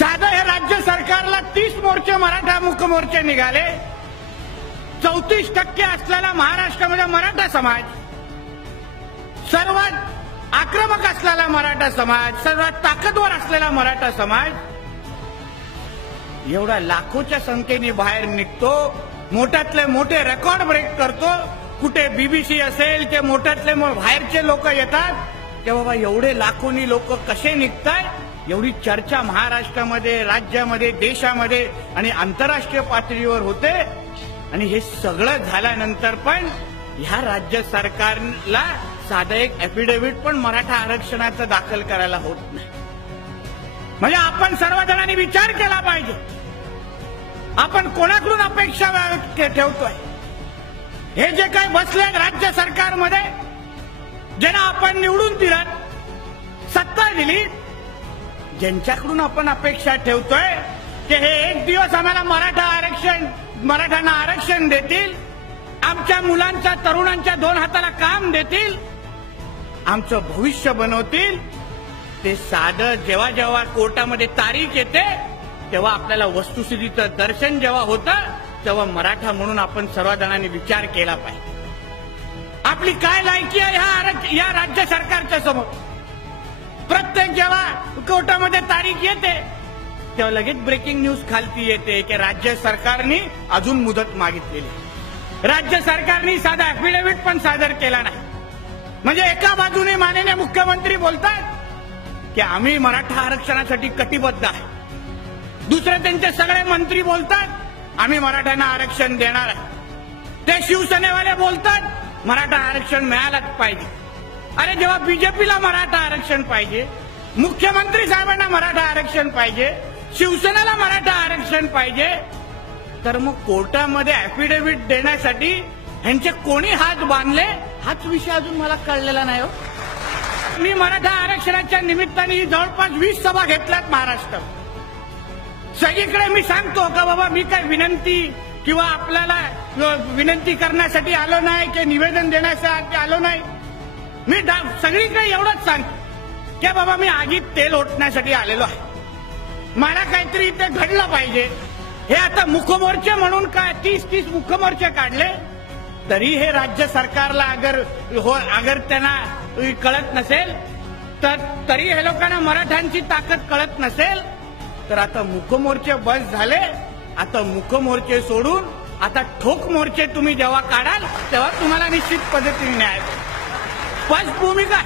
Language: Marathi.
साधं हे राज्य सरकारला 30 मोर्चे मराठा मुख्य मोर्चे निघाले. 34% असलेला महाराष्ट्रामध्ये मराठा समाज, सर्वात आक्रमक असलेला मराठा समाज, सर्वात ताकदवर असलेला मराठा समाज एवढा लाखोच्या संख्येने बाहेर निघतो, मोठ्यातले मोठे रेकॉर्ड ब्रेक करतो. कुठे बीबीसी असेल ते मोठ्यातले बाहेरचे लोक येतात ते बाबा एवढे लाखोनी लोक कसे निघतायत, एवढी चर्चा महाराष्ट्रामध्ये, राज्यामध्ये, देशामध्ये आणि आंतरराष्ट्रीय पातळीवर होते. आणि हे सगळं झाल्यानंतर पण ह्या राज्य सरकारला साधं एक ऍफिडेव्हिट पण मराठा आरक्षणाचं दाखल करायला होत नाही. म्हणजे आपण सर्वजणांनी विचार केला पाहिजे, आपण कोणाकडून अपेक्षा ठेवतोय. हे जे काही बसले राज्य सरकारमध्ये, ज्यांना आपण निवडून दिलं, सत्ता दिली, ज्यांच्याकडून आपण अपेक्षा ठेवतोय की हे एक दिवस आम्हाला मराठ्यांना आरक्षण देतील, आमच्या मुलांच्या तरुणांच्या 2 हाताला काम देतील, आमचं भविष्य बनवतील, ते साधं जेव्हा जेव्हा कोर्टामध्ये तारीख येते तेव्हा आपल्याला वस्तुस्थितीचं दर्शन जेव्हा होतं तेव्हा मराठा म्हणून आपण सर्वजणांनी विचार केला पाहिजे. आपली काय लायकी आहे या राज्य सरकारच्या समोर. प्रत्येक जेव्हा कोर्टामध्ये तारीख येते तेव्हा लगेच ब्रेकिंग न्यूज खालती येते की राज्य सरकारने अजून मुदत मागितलेली. राज्य सरकारने साधा ऍफिडेव्हिट पण सादर केला नाही. म्हणजे एका बाजूने माननीय मुख्यमंत्री बोलतात की आम्ही मराठा आरक्षणासाठी कटिबद्ध आहे, दुसरे त्यांचे सगळे मंत्री बोलतात आम्ही मराठ्यांना आरक्षण देणार आहे, ते शिवसेनेवाले बोलतात मराठा आरक्षण मिळालंच पाहिजे. अरे जेव्हा बीजेपीला मराठा आरक्षण पाहिजे, मुख्यमंत्री साहेबांना मराठा आरक्षण पाहिजे, शिवसेनेला मराठा आरक्षण पाहिजे, तर मग कोर्टामध्ये ऍफिडेव्हिट देण्यासाठी ह्यांचे कोणी हात बांधले हाच विषय अजून मला कळलेला नाही. मी मराठा आरक्षणाच्या निमित्ताने जवळपास 20 सभा घेतल्यात महाराष्ट्रात. सगळीकडे मी सांगतो का बाबा मी काय विनंती किंवा आपल्याला विनंती करण्यासाठी आलो नाही की निवेदन देण्यासाठी आलो नाही. मी सगळीकडे एवढंच सांगतो की बाबा मी आगीत तेल ओतण्यासाठी आलेलो आहे. मला काहीतरी इथे घडलं पाहिजे. हे आता मुखमोर्चे म्हणून काय 30 मुखमोर्चे काढले तरी हे राज्य सरकारला अगर त्यांना कळत नसेल तरी हे लोकांना मराठ्यांची ताकद कळत नसेल तर आता मुखमोर्चे बस झाले. आता मुखमोर्चे सोडून आता ठोक मोर्चे तुम्ही जेव्हा काढाल तेव्हा तुम्हाला निश्चित पद्धतीने न्याय. बस भूमिका